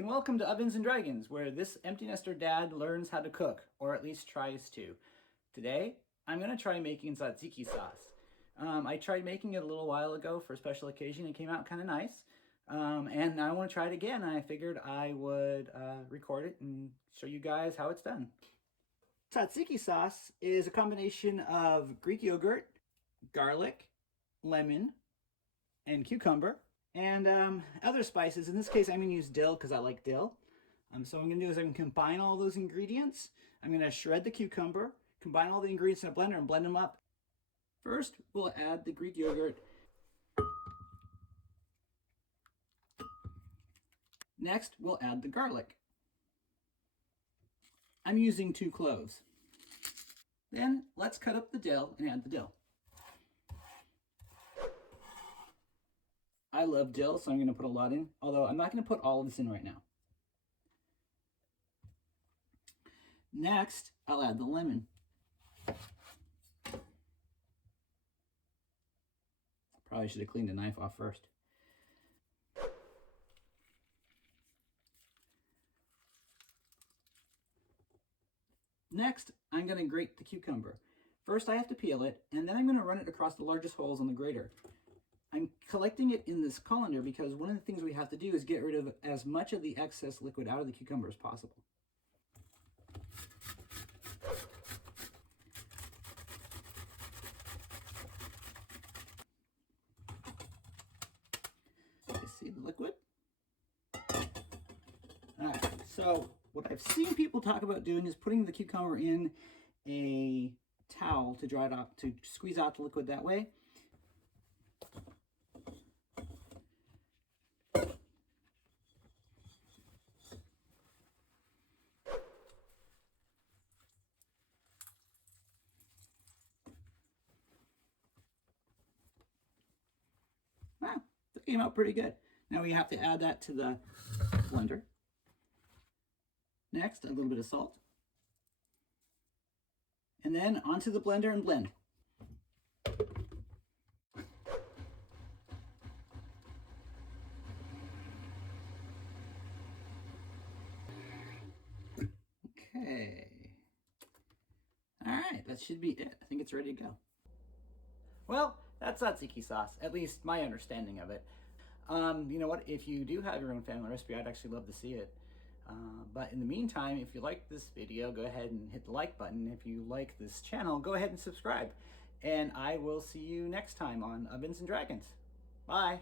and welcome to Ovens and Dragons, where this empty nester dad learns how to cook, or at least tries to. Today, I'm going to try making tzatziki sauce. I tried making it a little while ago for a special occasion. It came out kind of nice, and I want to try it again. And I figured I would record it and show you guys how it's done. Tzatziki sauce is a combination of Greek yogurt, garlic, lemon, and cucumber, and other spices. In this case, I'm going to use dill because I like dill. So what I'm going to do is I'm going to combine all those ingredients. I'm going to shred the cucumber, combine all the ingredients in a blender, and blend them up. First, we'll add the Greek yogurt. Next, we'll add the garlic. I'm using 2 cloves. Then, let's cut up the dill and add the dill. I love dill, so I'm going to put a lot in, although I'm not going to put all of this in right now. Next, I'll add the lemon. Probably should have cleaned the knife off first. Next, I'm going to grate the cucumber. First, I have to peel it, and then I'm going to run it across the largest holes on the grater. I'm collecting it in this colander because one of the things we have to do is get rid of as much of the excess liquid out of the cucumber as possible. You see the liquid? Alright, so what I've seen people talk about doing is putting the cucumber in a towel to dry it off, to squeeze out the liquid that way. Wow, that came out pretty good. Now we have to add that to the blender. Next, a little bit of salt. And then onto the blender and blend. Okay. All right, that should be it. I think it's ready to go. Well, that's tzatziki sauce, at least my understanding of it. You know what? If you do have your own family recipe, I'd actually love to see it. But in the meantime, if you like this video, go ahead and hit the like button. If you like this channel, go ahead and subscribe. And I will see you next time on Ovens and Dragons. Bye.